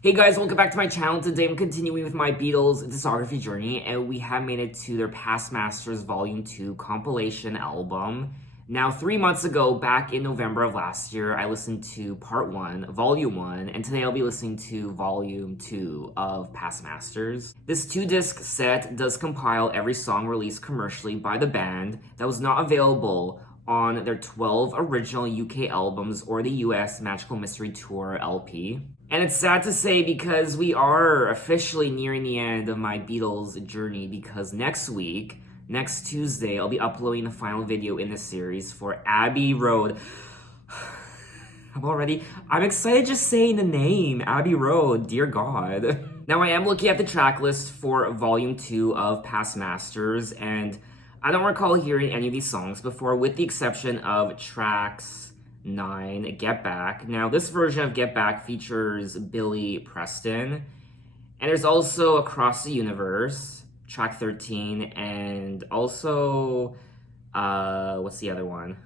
Hey guys, welcome back to my channel. Today I'm continuing with my Beatles discography journey, and we have made it to their Past Masters Volume 2 compilation album. Now, 3 months ago, back in November of last year, I listened to Part 1, Volume 1, and today I'll be listening to Volume 2 of Past Masters. This 2-disc set does compile every song released commercially by the band that was not available on their 12 original UK albums or the US Magical Mystery Tour LP. And it's sad to say because we are officially nearing the end of my Beatles journey, because next week, next Tuesday, I'll be uploading the final video in this series for Abbey Road. I'm excited just saying the name, Abbey Road, dear God. Now I am looking at the track list for Volume 2 of Past Masters, and I don't recall hearing any of these songs before, with the exception of tracks 9, Get Back. Now, this version of Get Back features Billy Preston, and there's also Across the Universe, track 13, and also, what's the other one?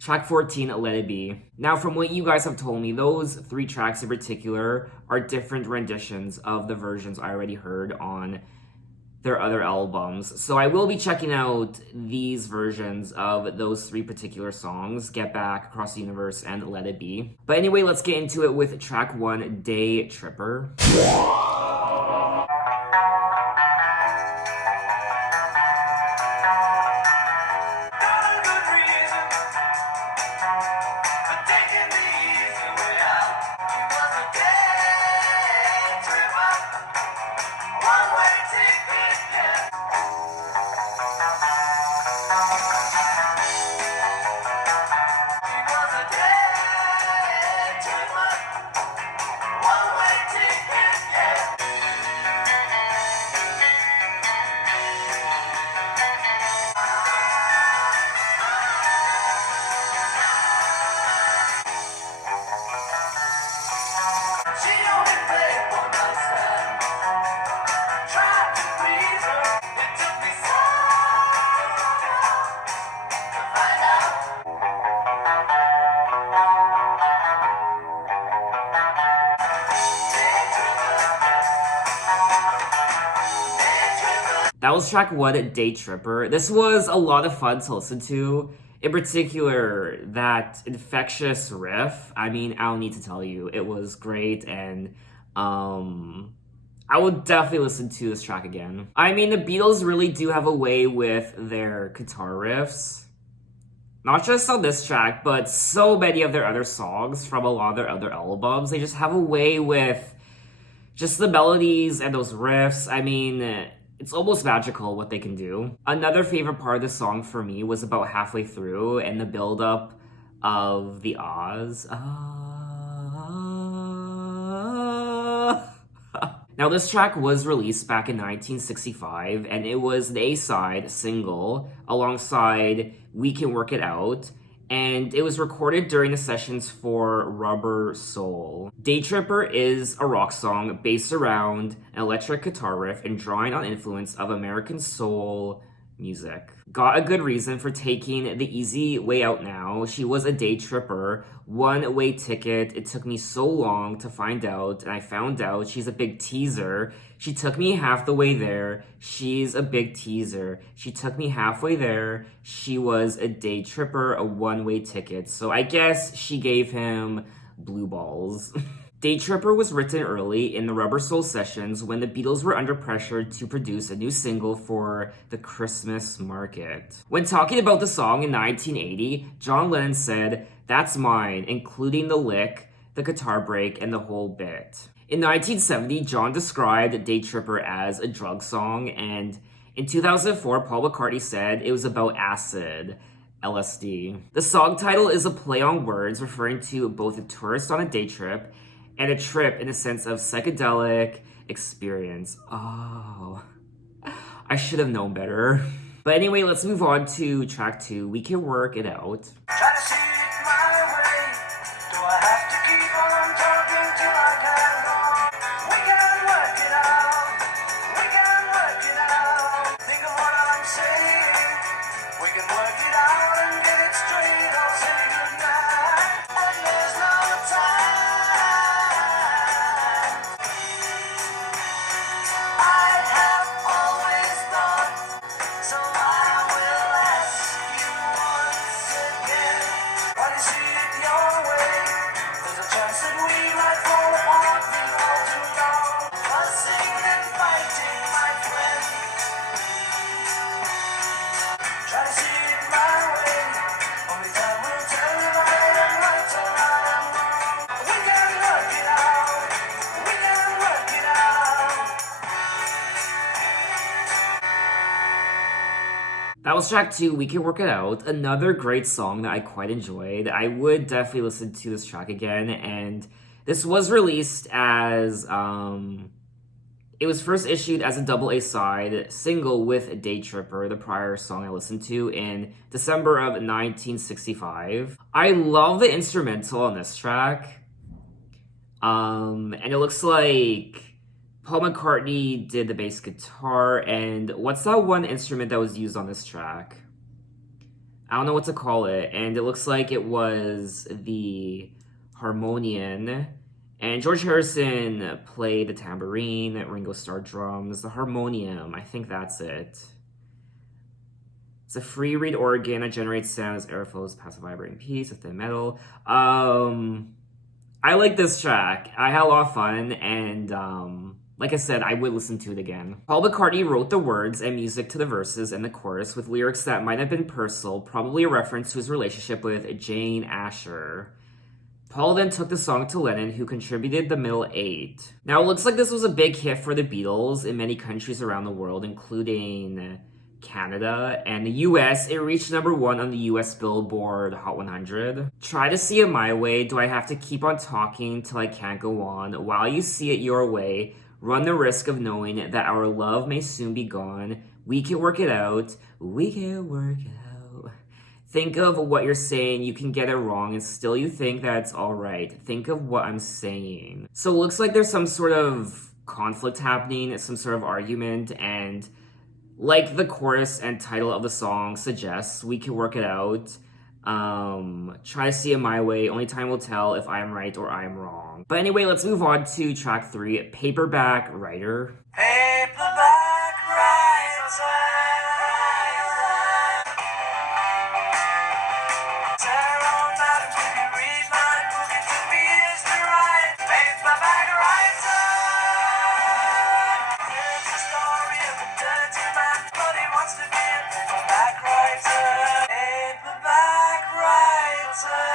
Track 14, Let It Be. Now, from what you guys have told me, those 3 tracks in particular are different renditions of the versions I already heard on their other albums. So I will be checking out these versions of those 3 particular songs, Get Back, Across the Universe, and Let It Be. But anyway, let's get into it with track 1, Day Tripper. That was track 1, Day Tripper. This was a lot of fun to listen to. In particular, that infectious riff. I mean, I don't need to tell you, it was great, and I would definitely listen to this track again. I mean, the Beatles really do have a way with their guitar riffs. Not just on this track, but so many of their other songs from a lot of their other albums. They just have a way with just the melodies and those riffs. I mean, it's almost magical what they can do. Another favorite part of the song for me was about halfway through, and the build-up of the Oz. Now, this track was released back in 1965, and it was the A-side single alongside We Can Work It Out, and it was recorded during the sessions for Rubber Soul. Day Tripper is a rock song based around an electric guitar riff and drawing on influence of American soul music. Got a good reason for taking the easy way out now. She was a day tripper, one-way ticket. It took me so long to find out, and I found out she's a big teaser. She took me half the way there. She's a big teaser. She took me halfway there. She was a day tripper, a one-way ticket. So I guess she gave him blue balls. Day Tripper was written early in the Rubber Soul sessions when the Beatles were under pressure to produce a new single for the Christmas market. When talking about the song in 1980, John Lennon said, "That's mine, including the lick, the guitar break, and the whole bit." In 1970, John described Day Tripper as a drug song, and in 2004, Paul McCartney said it was about acid. LSD. The song title is a play on words referring to both a tourist on a day trip and a trip in the sense of psychedelic experience. Oh, I should have known better. But anyway, let's move on to track 2, We Can Work It Out. Try to see it my way. Do I have to keep on talking till I can go? We can work it out. We can work it out. Think of what I'm saying. We can work it out and get it straight. I'll say goodnight. And there's no time. That was track 2, We Can Work It Out. Another great song that I quite enjoyed. I would definitely listen to this track again, and this was released as, it was first issued as a double A side single with Day Tripper, the prior song I listened to, in December of 1965. I love the instrumental on this track. And it looks like Paul McCartney did the bass guitar, and what's that one instrument that was used on this track? I don't know what to call it, and it looks like it was the harmonium, and George Harrison played the tambourine, Ringo Starr drums, the harmonium, I think that's it. It's a free reed organ that generates sound as air flows past a vibrating piece of thin metal. I like this track. I had a lot of fun, and like I said, I would listen to it again. Paul McCartney wrote the words and music to the verses and the chorus with lyrics that might have been personal, probably a reference to his relationship with Jane Asher. Paul then took the song to Lennon, who contributed the middle 8. Now, it looks like this was a big hit for the Beatles in many countries around the world, including Canada and the US. It reached number 1 on the US Billboard Hot 100. Try to see it my way. Do I have to keep on talking till I can't go on? While you see it your way, run the risk of knowing that our love may soon be gone. We can work it out. We can work it out. Think of what you're saying. You can get it wrong and still you think that it's all right. Think of what I'm saying. So it looks like there's some sort of conflict happening, some sort of argument, and like the chorus and title of the song suggests, we can work it out. Try to see it my way. Only time will tell if I am right or I am wrong. But anyway, let's move on to track 3, Paperback Writer. Paperback Writer. Sarah, on that, will you read my book? It took me years to write. Paperback Writer. It's the story of a dirty man, but he wants to be a paperback writer. Paperback Writer.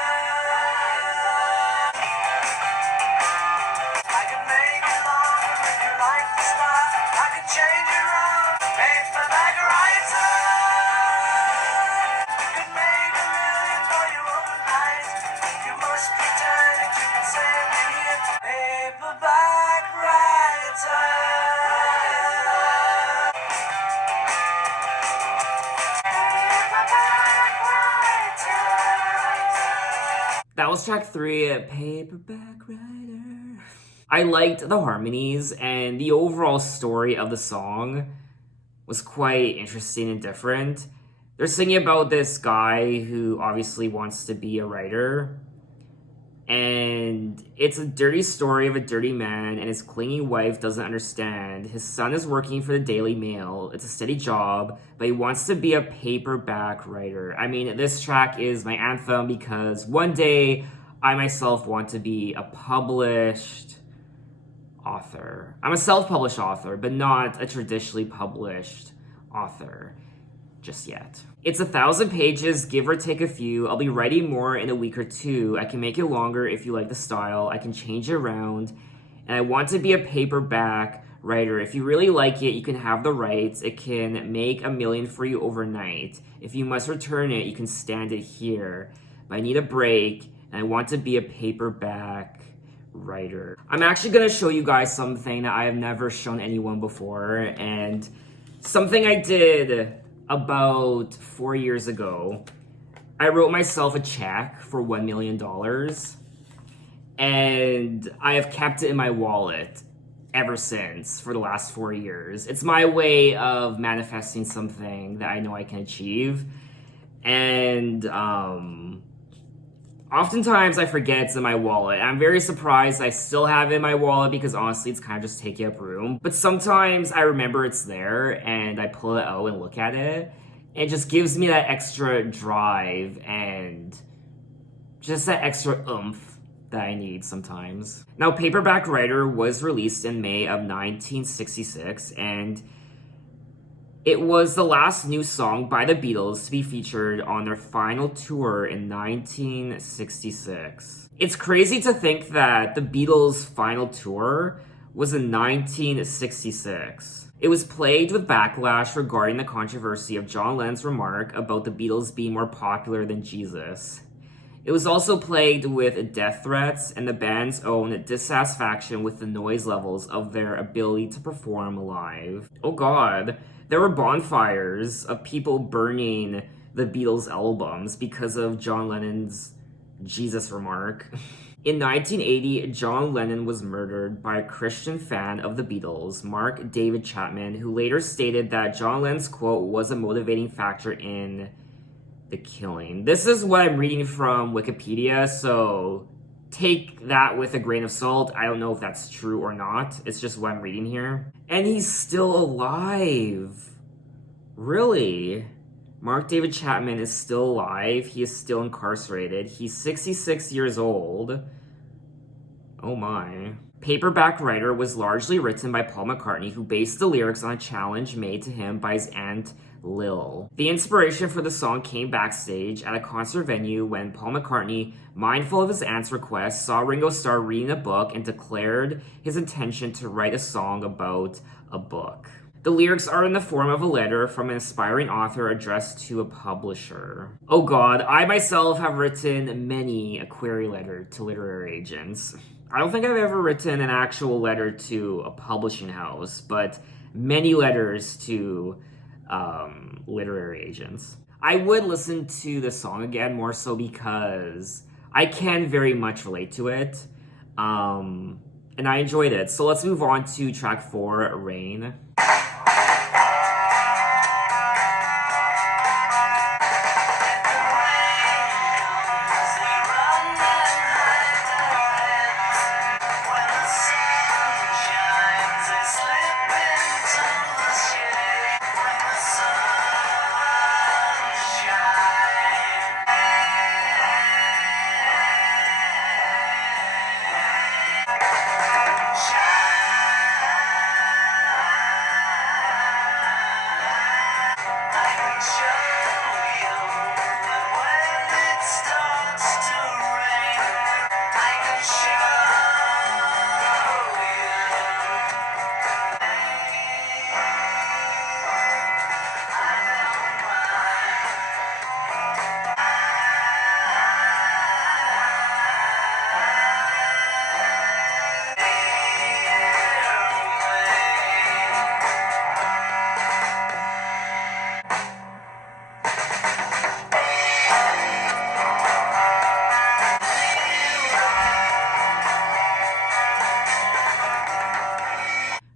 I can make it longer if you like the style. I can change it round. Paperback Writer. Could make a million for you overnight. You must pretend that you can save me here. Paperback Writer. That was track 3, Paperback Writer. I liked the harmonies, and the overall story of the song was quite interesting and different. They're singing about this guy who obviously wants to be a writer, and it's a dirty story of a dirty man, and his clingy wife doesn't understand. His son is working for the Daily Mail. It's a steady job, but he wants to be a paperback writer. I mean, this track is my anthem because one day I myself want to be a published author. I'm a self-published author, but not a traditionally published author just yet. It's 1,000 pages, give or take a few. I'll be writing more in a week or 2. I can make it longer if you like the style. I can change it around. And I want to be a paperback writer. If you really like it, you can have the rights. It can make $1 million for you overnight. If you must return it, you can stand it here. But I need a break, and I want to be a paperback writer. I'm actually going to show you guys something that I have never shown anyone before, and something I did about 4 years ago. I wrote myself a check for $1 million, and I have kept it in my wallet ever since for the last 4 years. It's my way of manifesting something that I know I can achieve, and oftentimes I forget it's in my wallet. I'm very surprised I still have it in my wallet because honestly it's kind of just taking up room. But sometimes I remember it's there and I pull it out and look at it. It just gives me that extra drive and just that extra oomph that I need sometimes. Now, Paperback Writer was released in May of 1966, and it was the last new song by the Beatles to be featured on their final tour in 1966. It's crazy to think that the Beatles' final tour was in 1966. It was plagued with backlash regarding the controversy of John Lennon's remark about the Beatles being more popular than Jesus. It was also plagued with death threats and the band's own dissatisfaction with the noise levels of their ability to perform live. Oh god, there were bonfires of people burning the Beatles albums because of John Lennon's Jesus remark. In 1980, John Lennon was murdered by a Christian fan of the Beatles, Mark David Chapman, who later stated that John Lennon's quote was a motivating factor in the killing. This is what I'm reading from Wikipedia, so take that with a grain of salt. I don't know if that's true or not. It's just what I'm reading here. And he's still alive. Really? Mark David Chapman is still alive. He is still incarcerated. He's 66 years old. Oh my. Paperback Writer was largely written by Paul McCartney, who based the lyrics on a challenge made to him by his aunt Lil. The inspiration for the song came backstage at a concert venue when Paul McCartney, mindful of his aunt's request, saw Ringo Starr reading a book and declared his intention to write a song about a book. The lyrics are in the form of a letter from an aspiring author addressed to a publisher. Oh god, I myself have written many a query letter to literary agents. I don't think I've ever written an actual letter to a publishing house, but many letters to literary agents. I would listen to the song again more so because I can very much relate to it, and I enjoyed it. So let's move on to track 4, Rain.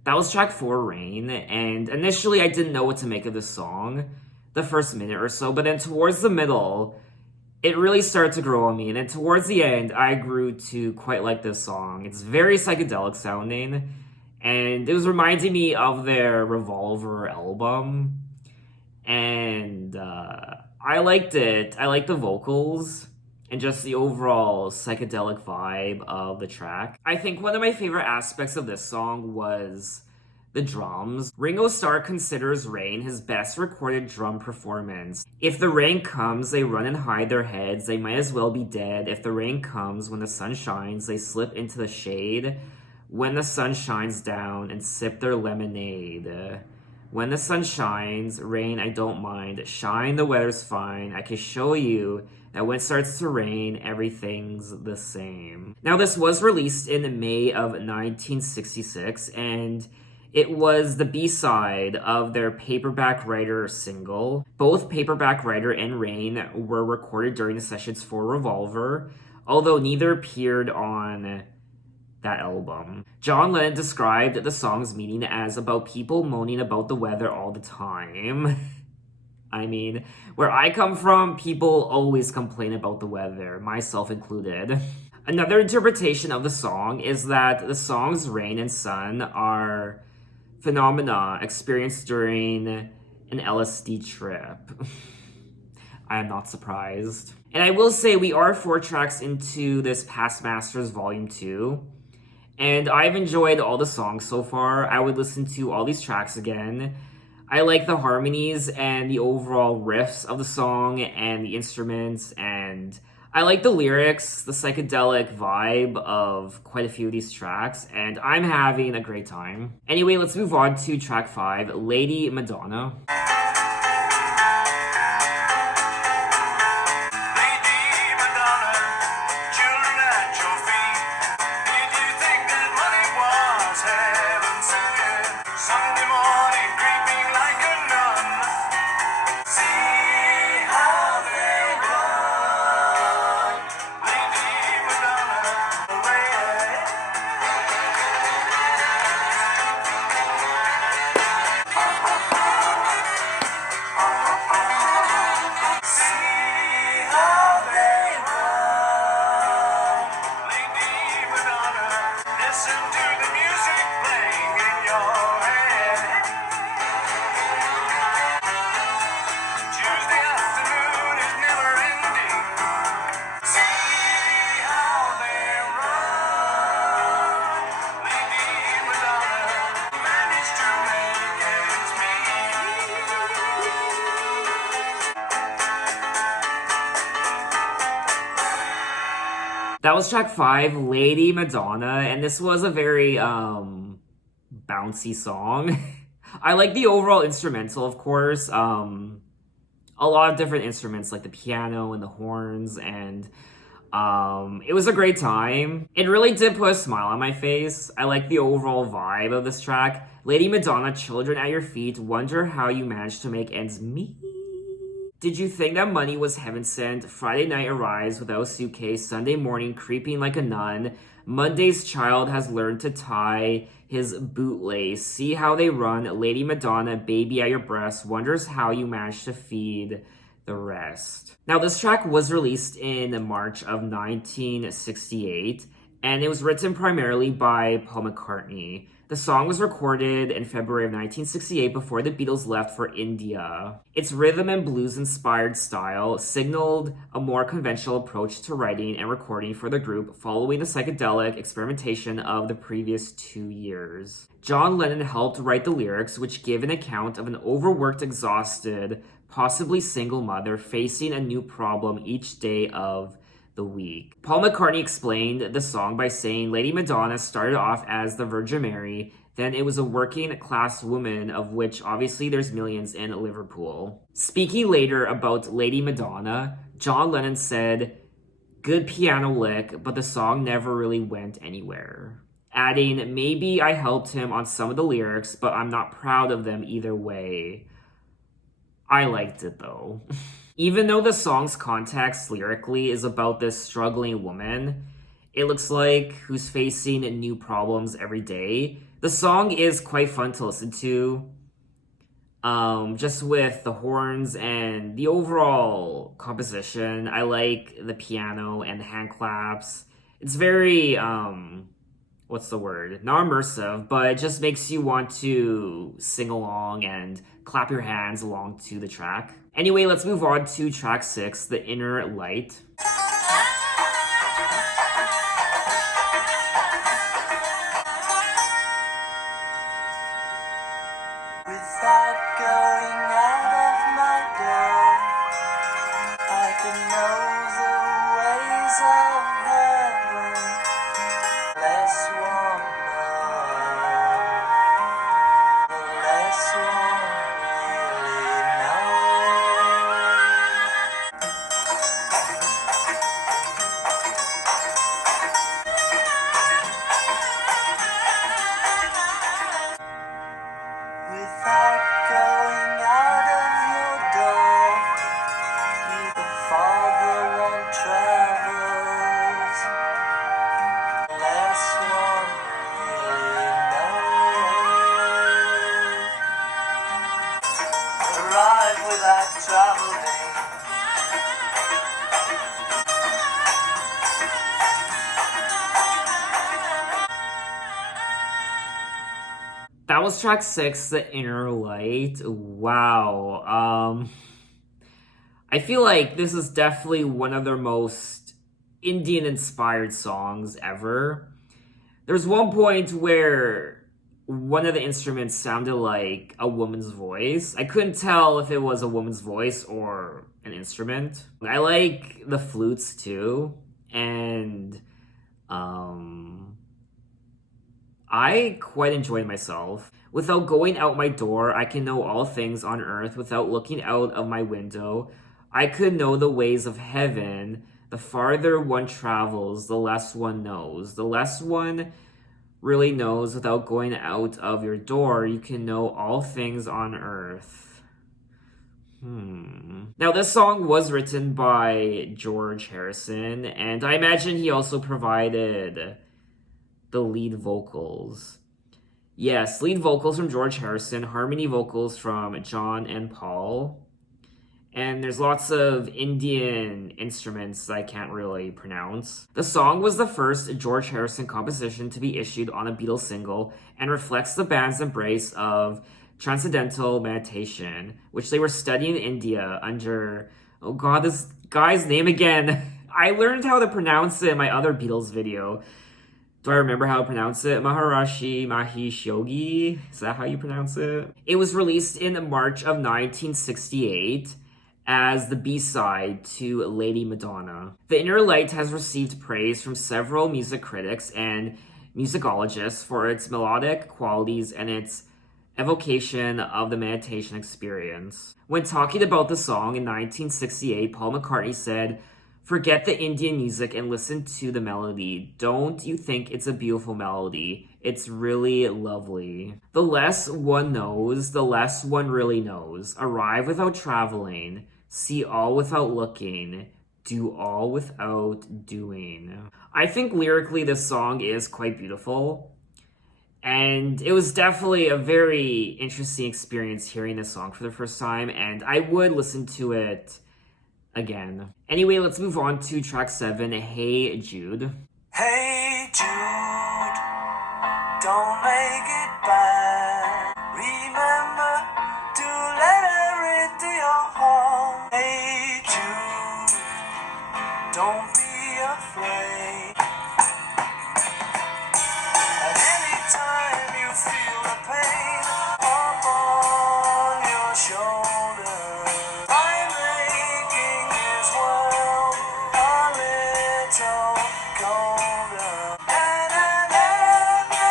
That was track 4, Rain, and initially I didn't know what to make of this song the first minute or so, but then towards the middle, it really started to grow on me, and then towards the end, I grew to quite like this song. It's very psychedelic sounding, and it was reminding me of their Revolver album, and I liked it. I liked the vocals and just the overall psychedelic vibe of the track. I think one of my favorite aspects of this song was the drums. Ringo Starr considers Rain his best recorded drum performance. If the rain comes, they run and hide their heads. They might as well be dead. If the rain comes, when the sun shines, they slip into the shade. When the sun shines down and sip their lemonade. When the sun shines, rain, I don't mind. Shine, the weather's fine. I can show you that when it starts to rain, everything's the same. Now, this was released in May of 1966, and it was the B-side of their Paperback Writer single. Both Paperback Writer and Rain were recorded during the sessions for Revolver, although neither appeared on that album. John Lennon described the song's meaning as about people moaning about the weather all the time. I mean, where I come from, people always complain about the weather, myself included. Another interpretation of the song is that the song's rain and sun are phenomena experienced during an LSD trip. I am not surprised. And I will say we are 4 tracks into this Past Masters Volume 2, and I've enjoyed all the songs so far. I would listen to all these tracks again. I like the harmonies and the overall riffs of the song and the instruments, and I like the lyrics, the psychedelic vibe of quite a few of these tracks, and I'm having a great time. Anyway, let's move on to track 5, Lady Madonna. Lady Madonna, children at your feet. Did you think that money was heaven sent? Sunday morning, creeping like a nun. See how they run. Lady Madonna, away. See how they run. Lady Madonna, listen to the music playing in your head. Tuesday afternoon is never ending. See how they run. Lady Madonna managed to make ends meet. That was track 5, Lady Madonna, and this was a very bouncy song. I like the overall instrumental, of course. A lot of different instruments like the piano and the horns, and it was a great time. It really did put a smile on my face. I like the overall vibe of this track. Lady Madonna, children at your feet, wonder how you managed to make ends meet. Did you think that money was heaven sent? Friday night arrives without a suitcase, Sunday morning creeping like a nun. Monday's child has learned to tie his bootlace. See how they run. Lady Madonna, baby at your breast, wonders how you managed to feed the rest. Now, this track was released in March of 1968, and it was written primarily by Paul McCartney. The song was recorded in February of 1968 before the Beatles left for India. Its rhythm and blues-inspired style signaled a more conventional approach to writing and recording for the group following the psychedelic experimentation of the previous 2 years. John Lennon helped write the lyrics, which give an account of an overworked, exhausted, possibly single mother facing a new problem each day of the week. Paul McCartney explained the song by saying Lady Madonna started off as the Virgin Mary, then it was a working class woman, of which obviously there's millions in Liverpool. Speaking later about Lady Madonna, John Lennon said, "Good piano lick, but the song never really went anywhere." Adding, "Maybe I helped him on some of the lyrics, but I'm not proud of them either way." I liked it though. Even though the song's context lyrically is about this struggling woman, it looks like, who's facing new problems every day, the song is quite fun to listen to. Just with the horns and the overall composition. I like the piano and the hand claps. It's very, what's the word? Not immersive, but it just makes you want to sing along and clap your hands along to the track. Anyway, let's move on to track 6, The Inner Light. Without going out of my door, I can know the ways of heaven. Less one knows, the less one really without going out of your door, the farther one travels, the less one really knows. Arrive without traveling. That was track 6, The Inner Light. Wow. I feel like this is definitely one of their most Indian-inspired songs ever. There's one point where one of the instruments sounded like a woman's voice. I couldn't tell if it was a woman's voice or an instrument. I like the flutes too, and I quite enjoyed myself. Without going out my door, I can know all things on earth. Without looking out of my window, I could know the ways of heaven. The farther one travels, the less one knows. The less one really knows without going out of your door, you can know all things on earth. Now, this song was written by George Harrison, and I imagine he also provided the lead vocals. Yes, lead vocals from George Harrison, harmony vocals from John and Paul. And there's lots of Indian instruments I can't really pronounce. The song was the first George Harrison composition to be issued on a Beatles single and reflects the band's embrace of transcendental meditation, which they were studying in India under, oh god, this guy's name again. I learned how to pronounce it in my other Beatles video. Do I remember how to pronounce it? Maharishi Mahesh Yogi? Is that how you pronounce it? It was released in March of 1968 as the B-side to Lady Madonna. The Inner Light has received praise from several music critics and musicologists for its melodic qualities and its evocation of the meditation experience. When talking about the song in 1968, Paul McCartney said, "Forget the Indian music and listen to the melody. Don't you think it's a beautiful melody? It's really lovely. The less one knows, the less one really knows. Arrive without traveling. See all without looking. Do all without doing." I think lyrically this song is quite beautiful. And it was definitely a very interesting experience hearing this song for the first time, and I would listen to it again. Anyway, let's move on to track 7, Hey Jude. Hey Jude, don't make it bad. Remember to let her into your heart. Hey Jude, don't be afraid. At any time you feel the pain up on your shoulder, I'm making this world a little colder. Na, na, na, na.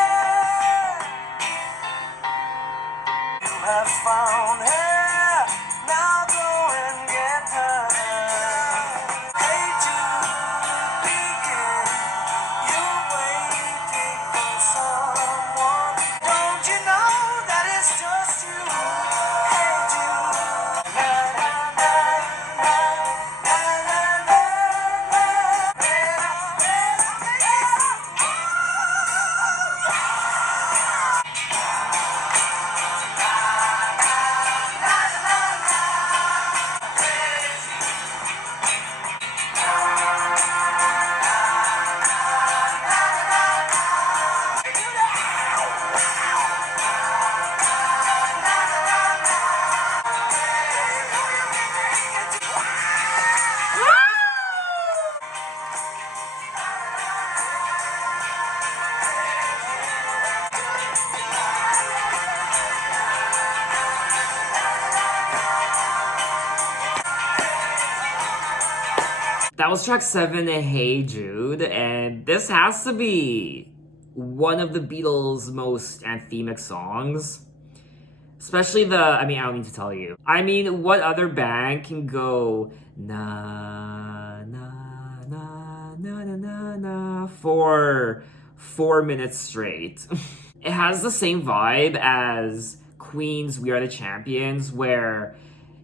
You have found her, now go and get her. Hey Jude, begin. You're waiting for someone. Don't you know that it's just you? Hey Jude. Na, na, na, na, na, na, na, That was track 7, Hey Jude, and this has to be one of the Beatles' most anthemic songs. Especially I don't need to tell you. I mean, what other band can go na na na na na na na for 4 minutes straight? It has the same vibe as Queen's We Are the Champions, where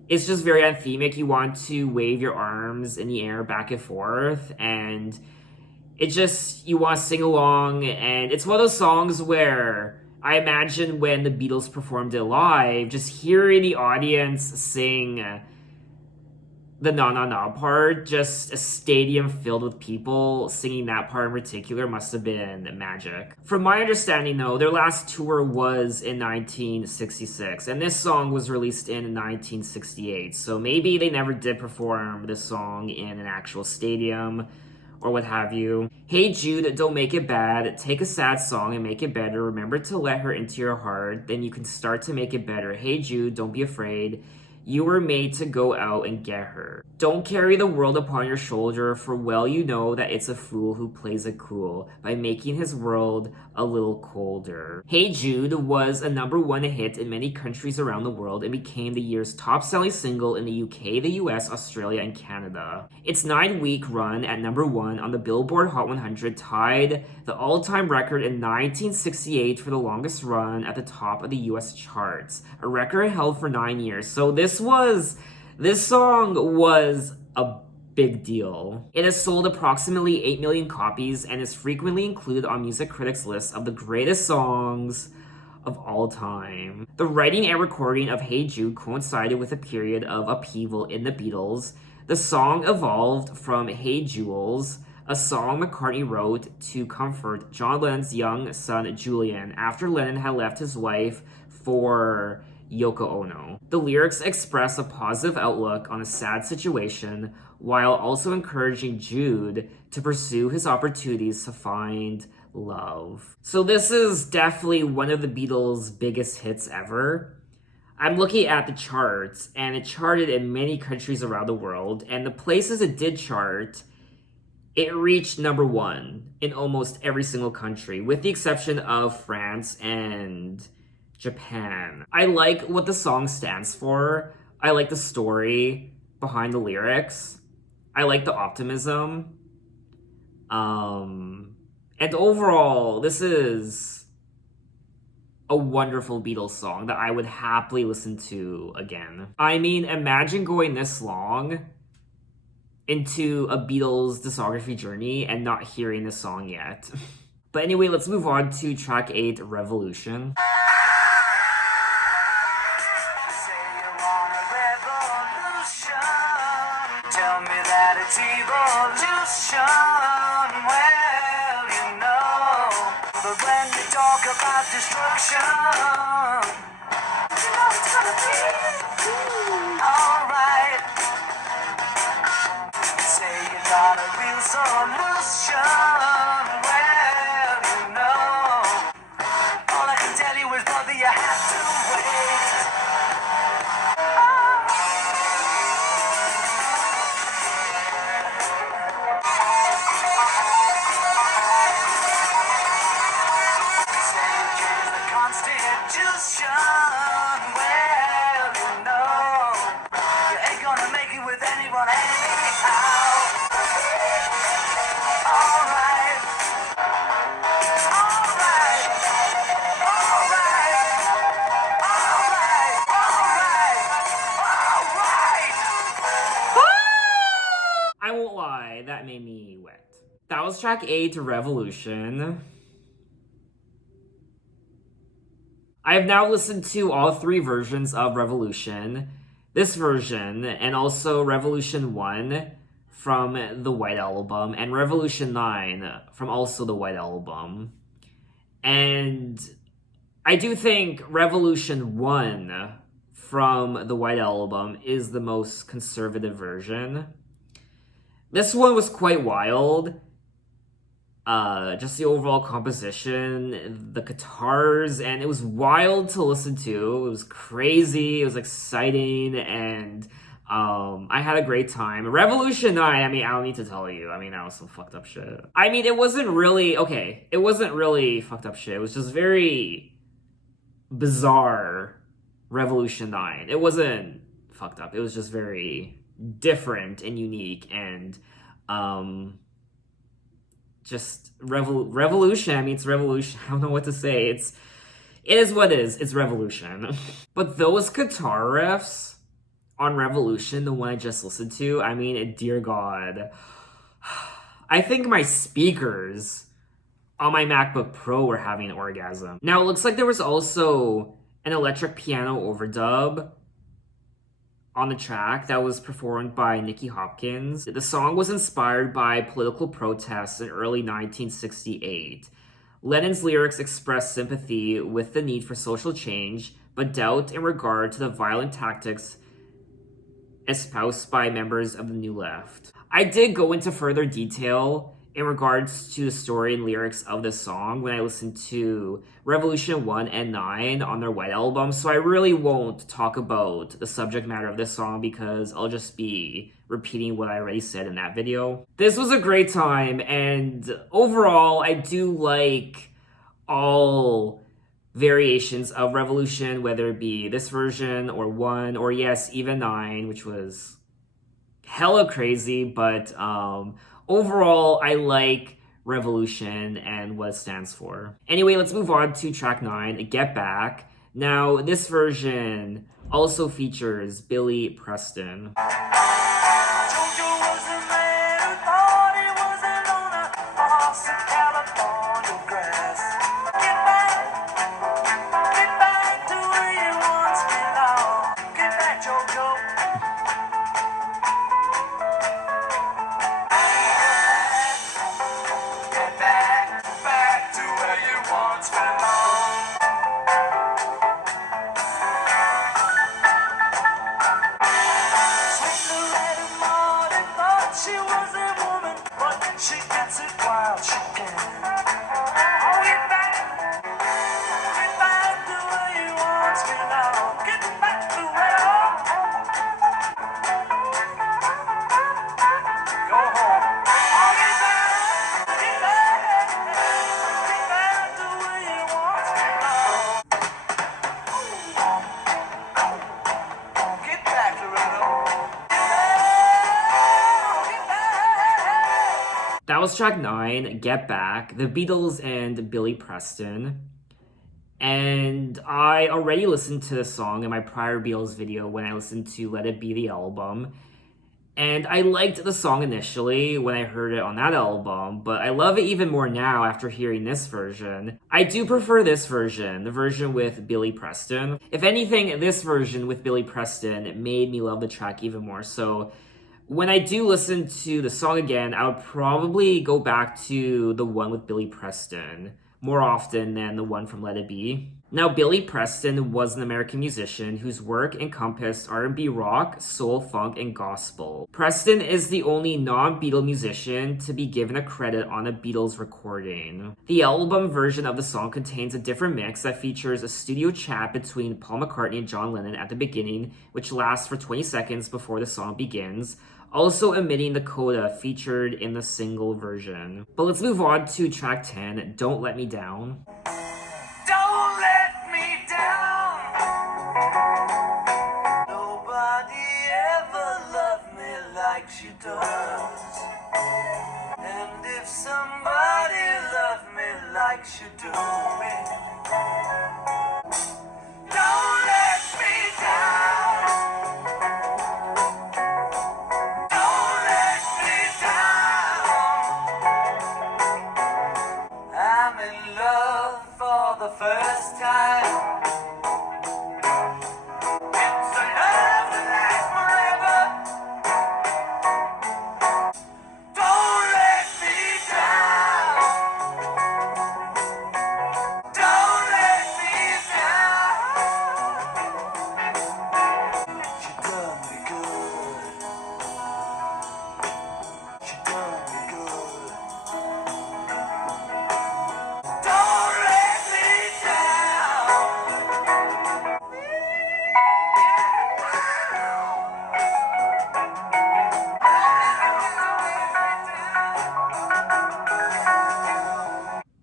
it's just very anthemic. You want to wave your arms in the air back and forth, and you want to sing along, and it's one of those songs where I imagine when the Beatles performed it live, just hearing the audience sing the Na Na Na part, just a stadium filled with people singing that part in particular must have been magic. From my understanding though, their last tour was in 1966, and this song was released in 1968, so maybe they never did perform this song in an actual stadium, or what have you. Hey Jude, don't make it bad. Take a sad song and make it better. Remember to let her into your heart. Then you can start to make it better. Hey Jude, don't be afraid. You were made to go out and get her. Don't carry the world upon your shoulder, for well you know that it's a fool who plays it cool by making his world a little colder. Hey Jude was a #1 hit in many countries around the world and became the year's top-selling single in the UK, the US, Australia, and Canada. Its 9-week run at #1 on the Billboard Hot 100 tied the all-time record in 1968 for the longest run at the top of the US charts, a record held for 9 years. So this song was a big deal. It has sold approximately 8 million copies and is frequently included on music critics' lists of the greatest songs of all time. The writing and recording of Hey Jude coincided with a period of upheaval in the Beatles. The song evolved from Hey Jules, a song McCartney wrote to comfort John Lennon's young son Julian after Lennon had left his wife for Yoko Ono. The lyrics express a positive outlook on a sad situation while also encouraging Jude to pursue his opportunities to find love. So this is definitely one of the Beatles' biggest hits ever. I'm looking at the charts, and it charted in many countries around the world, and the places it did chart, it reached #1 in almost every single country, with the exception of France and Japan. I like what the song stands for. I like the story behind the lyrics. I like the optimism. And overall, this is a wonderful Beatles song that I would happily listen to again. I mean, imagine going this long into a Beatles discography journey and not hearing this song yet. But anyway, let's move on to track 8, Revolution. Tell me that it's evolution. Well, you know, but when they talk about destruction, you know it's gonna be alright. Say you got a real solution. Well, you know, all I can tell you is, brother, you have to wait. Constitution, well, you know, you ain't gonna make it with anyone anyhow. Alright, alright, alright, alright. I won't lie, that made me wet. That was track 8, Revolution. I have now listened to all 3 versions of Revolution. This version, and also Revolution 1 from the White Album, and Revolution 9 from also the White Album. And I do think Revolution 1 from the White Album is the most conservative version. This one was quite wild. Just the overall composition, the guitars, and it was wild to listen to. It was crazy, it was exciting, and I had a great time. Revolution 9, I mean, I don't need to tell you. I mean, that was some fucked up shit. I mean, it wasn't really fucked up shit. It was just very bizarre Revolution 9. It wasn't fucked up. It was just very different and unique, and just revolution. I mean, it's revolution. I don't know what to say. It is what it is. It's revolution. But those guitar riffs on Revolution, the one I just listened to, I mean, dear God, I think my speakers on my MacBook Pro were having an orgasm. Now, it looks like there was also an electric piano overdub on the track that was performed by Nicky Hopkins. The song was inspired by political protests in early 1968. Lennon's lyrics express sympathy with the need for social change, but doubt in regard to the violent tactics espoused by members of the New Left. I did go into further detail in regards to the story and lyrics of this song when I listened to Revolution 1 and 9 on their White Album, so I really won't talk about the subject matter of this song because I'll just be repeating what I already said in that video. This was a great time, and overall, I do like all variations of Revolution, whether it be this version or 1, or yes, even 9, which was hella crazy, but overall, I like Revolution and what it stands for. Anyway, let's move on to track 9, Get Back. Now, this version also features Billy Preston. Jojo was a man who thought he was alone across the California grass. Get back to where you once belonged. Get back, Jojo. Get back to where you once belonged. Sweet Loretta Martin thought she was a woman, but she gets it while she can. Oh, get back to where you once belonged. Get back to where go home. Oh, get back to where you once belonged. Get back, Loretta. Get back. That was track 9, Get Back, the Beatles and Billy Preston. And I already listened to this song in my prior Beatles video when I listened to Let It Be the album. And I liked the song initially when I heard it on that album, but I love it even more now after hearing this version. I do prefer this version, the version with Billy Preston. If anything, this version with Billy Preston made me love the track even more. So when I do listen to the song again, I would probably go back to the one with Billy Preston more often than the one from Let It Be. Now, Billy Preston was an American musician whose work encompassed R&B rock, soul, funk, and gospel. Preston is the only non-Beatle musician to be given a credit on a Beatles recording. The album version of the song contains a different mix that features a studio chat between Paul McCartney and John Lennon at the beginning, which lasts for 20 seconds before the song begins, also omitting the coda featured in the single version. But let's move on to track 10, Don't Let Me Down. Don't let me down. Nobody ever loved me like she does. And if somebody loved me like she do me, don't let me down. Don't let me down. I'm in love for the first time. It's a love that lasts forever. Don't let me down. Don't let me down. She done me good. She done me good. Don't let me down.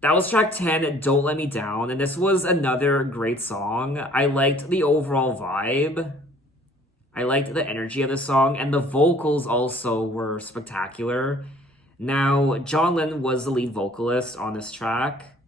That was track 10, Don't Let Me Down, and this was another great song. I liked the overall vibe. I liked the energy of the song, and the vocals also were spectacular. Now, John Lennon was the lead vocalist on this track,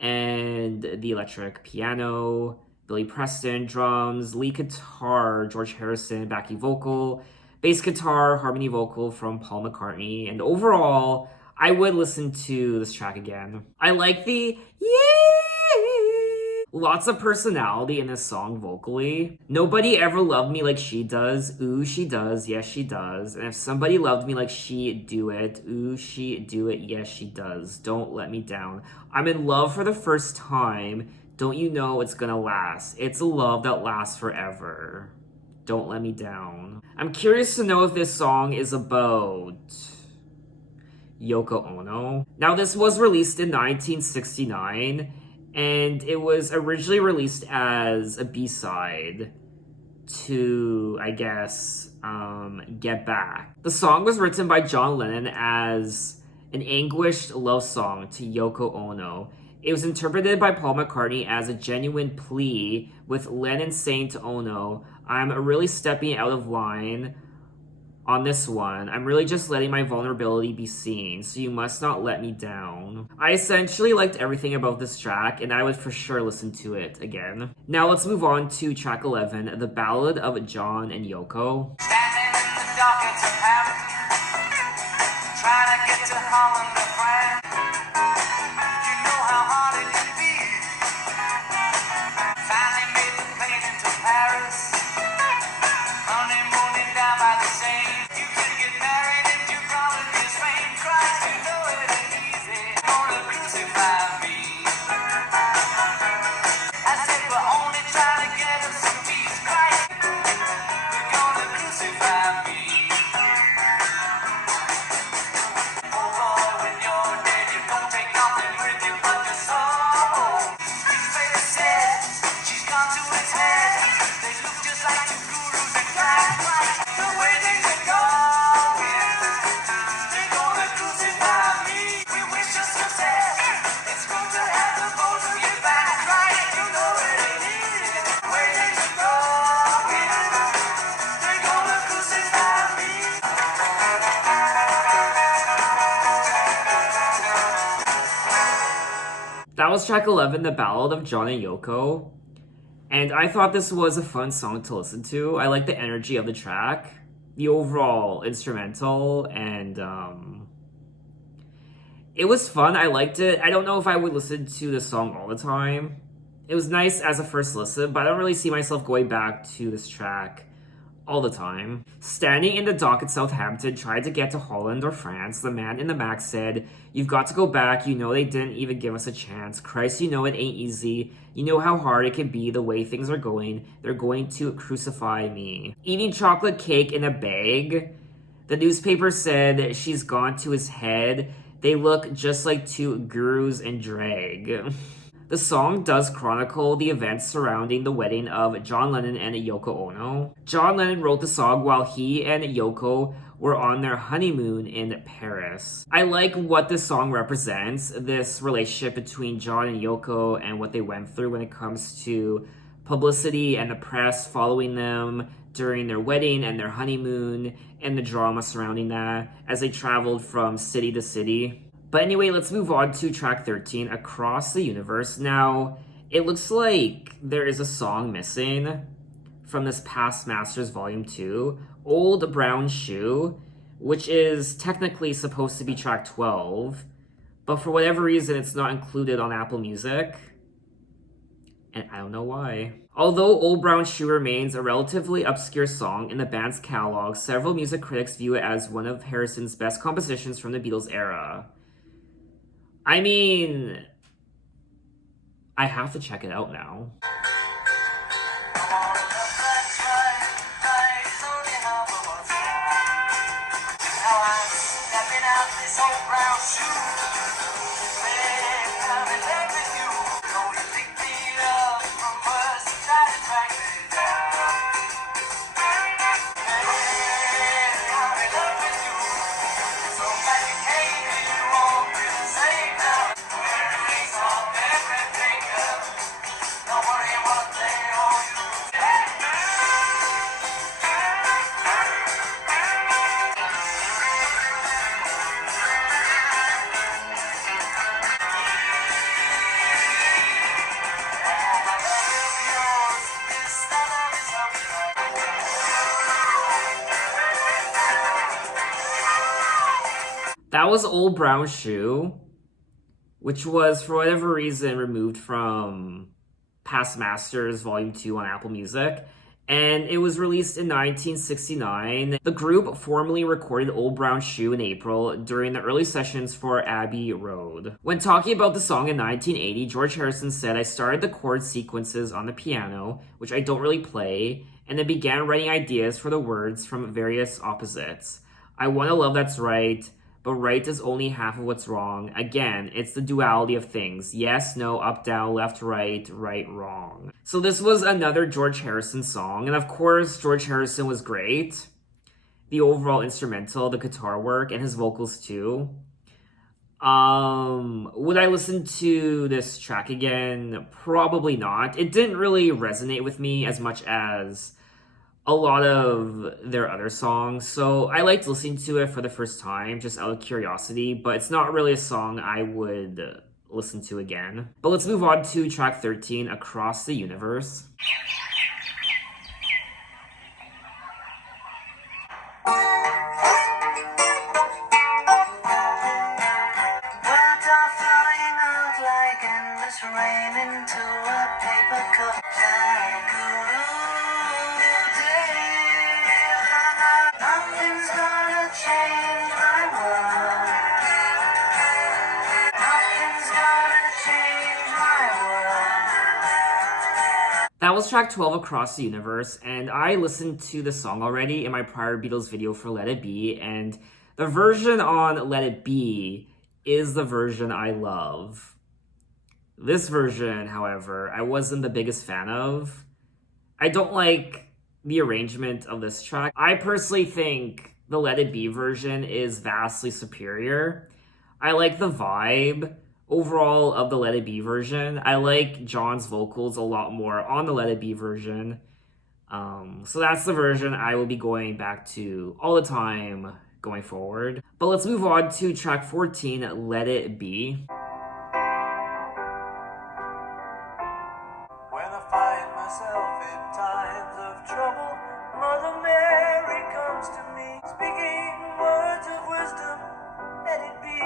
and the electric piano, Billy Preston, drums, lead guitar, George Harrison, backing vocal, bass guitar, harmony vocal from Paul McCartney, and overall, I would listen to this track again. I like the lots of personality in this song vocally. Nobody ever loved me like she does. Ooh, she does. Yes, she does. And if somebody loved me like she do it. Ooh, she do it. Yes, she does. Don't let me down. I'm in love for the first time. Don't you know it's gonna last? It's a love that lasts forever. Don't Let Me Down. I'm curious to know if this song is about Yoko Ono. Now, this was released in 1969, and it was originally released as a B-side to, I guess, Get Back. The song was written by John Lennon as an anguished love song to Yoko Ono. It was interpreted by Paul McCartney as a genuine plea, with Lennon saying to Ono, "I'm really stepping out of line on this one. I'm really just letting my vulnerability be seen, so you must not let me down." I essentially liked everything about this track, and I would for sure listen to it again. Now let's move on to track 11, The Ballad of John and Yoko. Standing in the dock, it's apparent. Trying to get to Holland or France. You know how hard it can be. Finally made the plane into Paris. Honeymooning down by the Seine. You can get married and you probably be Spain. Christ, you know it ain't easy. Gonna crucify me. I said we're only trying to get us some peace. Christ, you're gonna crucify me. Oh Lord, when you're dead, you don't take nothing with you but your soul. His face said, she's gone to his head. They look just like two gurus and Christ. The way things are going, they're gonna crucify me. We wish you success. It's good to have the both of you back. Right? You know it ain't easy. The way things are going, they're gonna crucify me. That was track 11, The Ballad of John and Yoko. And I thought this was a fun song to listen to. I like the energy of the track, the overall instrumental, and it was fun. I liked it. I don't know if I would listen to the song all the time. It was nice as a first listen, but I don't really see myself going back to this track all the time. Standing in the dock at Southampton, trying to get to Holland or France, the man in the back said, "You've got to go back. You know they didn't even give us a chance. Christ, you know it ain't easy. You know how hard it can be the way things are going. They're going to crucify me." Eating chocolate cake in a bag. The newspaper said she's gone to his head. They look just like two gurus in drag. The song does chronicle the events surrounding the wedding of John Lennon and Yoko Ono. John Lennon wrote the song while he and Yoko were on their honeymoon in Paris. I like what this song represents, this relationship between John and Yoko and what they went through when it comes to publicity and the press following them during their wedding and their honeymoon and the drama surrounding that as they traveled from city to city. But anyway, let's move on to track 13, Across the Universe. Now, it looks like there is a song missing from this Past Masters Volume 2, Old Brown Shoe, which is technically supposed to be track 12, but for whatever reason, it's not included on Apple Music, and I don't know why. Although Old Brown Shoe remains a relatively obscure song in the band's catalog, several music critics view it as one of Harrison's best compositions from the Beatles era. I mean, I have to check it out now. That was Old Brown Shoe, which was, for whatever reason, removed from Past Masters Volume 2 on Apple Music, and it was released in 1969. The group formally recorded Old Brown Shoe in April during the early sessions for Abbey Road. When talking about the song in 1980, George Harrison said, "I started the chord sequences on the piano, which I don't really play, and then began writing ideas for the words from various opposites. I want a love that's right, but right is only half of what's wrong. Again, it's the duality of things. Yes, no, up, down, left, right, wrong. So this was another George Harrison song, and of course, George Harrison was great. The overall instrumental, the guitar work, and his vocals too. Would I listen to this track again? Probably not. It didn't really resonate with me as much as a lot of their other songs, so I liked listening to it for the first time, just out of curiosity, but it's not really a song I would listen to again. But let's move on to track 13, Across the Universe. Words are flying out like endless rain into a paper cup. Nothing's gonna change my world. Nothing's gonna change my world. That was track 12, Across the Universe, and I listened to the song already in my prior Beatles video for Let It Be, and the version on Let It Be is the version I love. This version, however, I wasn't the biggest fan of. I don't like the arrangement of this track. I personally think the Let It Be version is vastly superior. I like the vibe overall of the Let It Be version. I like John's vocals a lot more on the Let It Be version. So that's the version I will be going back to all the time going forward. But let's move on to track 14, Let It Be. When I find myself in times of trouble, Mother Mary comes to me, speaking words of wisdom, let it be.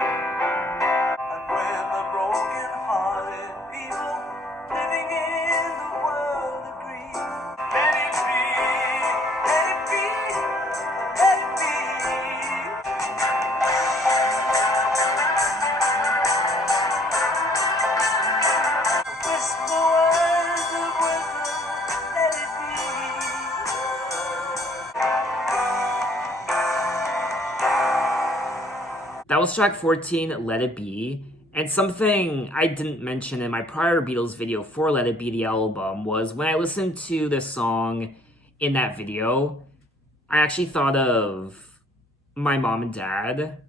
And when the broken-hearted people living in the world agree, let it be, let it be, let it be. Whisper words of wisdom, let it be. That was track 14, Let It Be. And something I didn't mention in my prior Beatles video for Let It Be, the album, was when I listened to this song in that video, I actually thought of my mom and dad,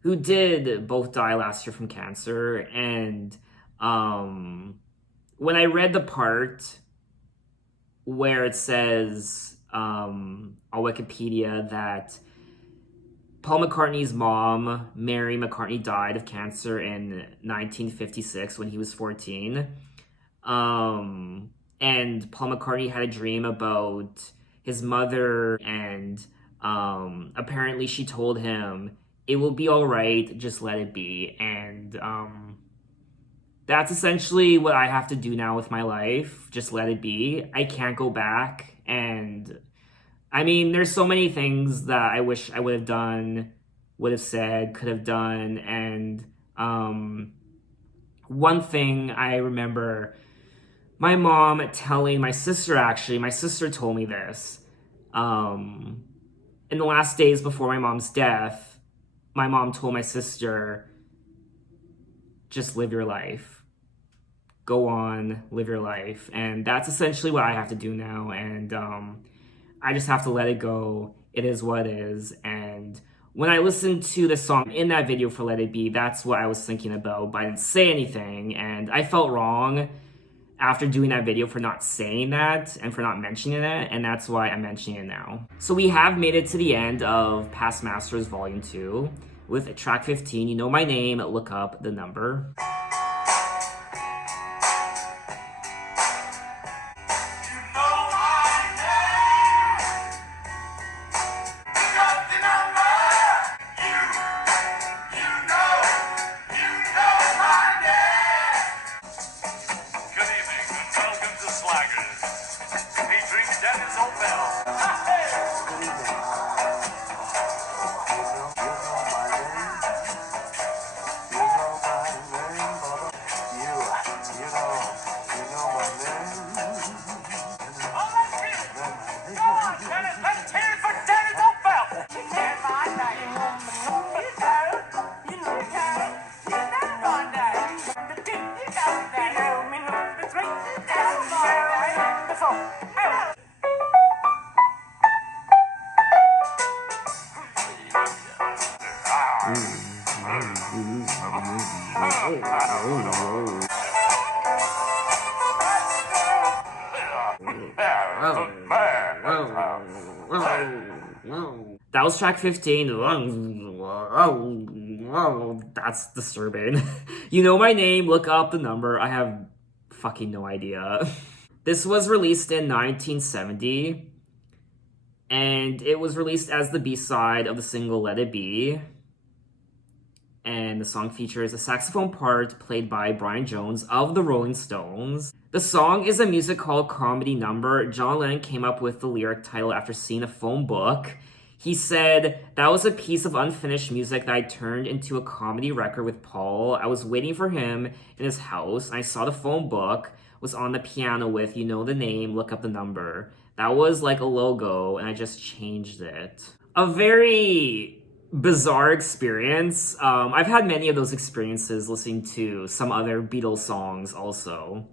who did both die last year from cancer. And when I read the part where it says on Wikipedia that Paul McCartney's mom, Mary McCartney, died of cancer in 1956 when he was 14. And Paul McCartney had a dream about his mother, and apparently she told him, "It will be all right, just let it be." And that's essentially what I have to do now with my life. Just let it be. I can't go back. And I mean, there's so many things that I wish I would have done, would have said, could have done. And one thing I remember my mom telling my sister, actually, my sister told me this. In the last days before my mom's death, my mom told my sister, just live your life. Go on, live your life. And that's essentially what I have to do now. And I just have to let it go. It is what it is. And when I listened to the song in that video for Let It Be, that's what I was thinking about, but I didn't say anything. And I felt wrong after doing that video for not saying that and for not mentioning it. And that's why I'm mentioning it now. So we have made it to the end of Past Masters Volume 2 with track 15. You know my name, look up the number. That was track 15. That's disturbing. You know my name, look up the number. I have fucking no idea. This was released in 1970, and it was released as the B-side of the single Let It Be. And the song features a saxophone part played by Brian Jones of the Rolling Stones. The song is a music hall comedy number. John Lennon came up with the lyric title after seeing a phone book. He said, "That was a piece of unfinished music that I turned into a comedy record with Paul. I was waiting for him in his house, and I saw the phone book was on the piano with, you know the name, look up the number. That was like a logo, and I just changed it." A very bizarre experience. I've had many of those experiences listening to some other Beatles songs also.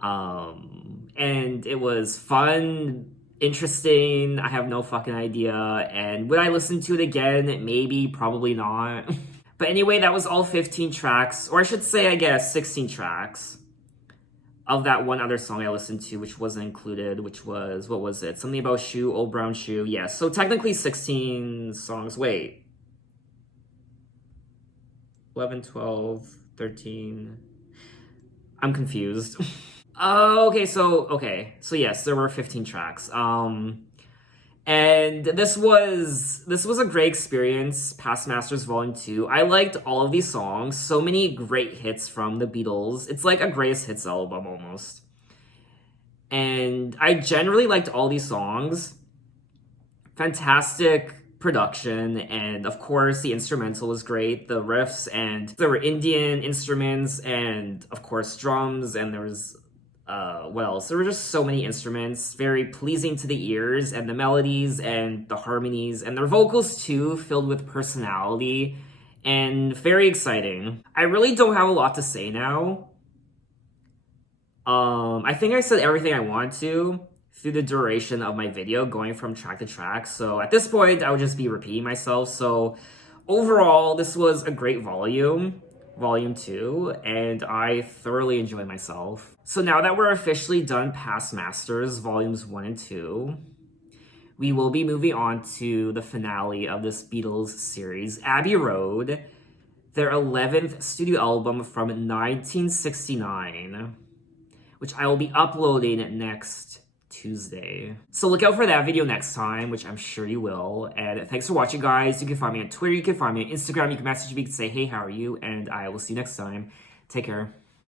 And it was fun, interesting. I have no fucking idea. And would I listen to it again? Maybe, probably not. But anyway, that was all 15 tracks, or I should say, I guess, 16 tracks of that one other song I listened to, which wasn't included, which was, what was it? Something About Shoe, Old Brown Shoe. Yeah, so technically 16 songs. Wait. 11, 12, 13. I'm confused. Okay, so yes, there were 15 tracks. And this was a great experience, Past Masters Volume 2. I liked all of these songs. So many great hits from the Beatles. It's like a greatest hits album almost. And I generally liked all these songs. Fantastic production, and of course the instrumental was great. The riffs, and there were Indian instruments, and of course drums, and there was what else? There were just so many instruments, very pleasing to the ears, and the melodies and the harmonies and their vocals too, filled with personality and very exciting. I really don't have a lot to say now. I think I said everything I want to through the duration of my video, going from track to track. So at this point, I would just be repeating myself. So overall, this was a great volume 2, and I thoroughly enjoyed myself. So now that we're officially done Past Masters Volumes 1 and 2, we will be moving on to the finale of this Beatles series, Abbey Road, their 11th studio album from 1969, which I will be uploading next Tuesday. So look out for that video next time, which I'm sure you will. And thanks for watching, guys. You can find me on Twitter, you can find me on Instagram, you can message me, you can say, hey, how are you? And I will see you next time. Take care.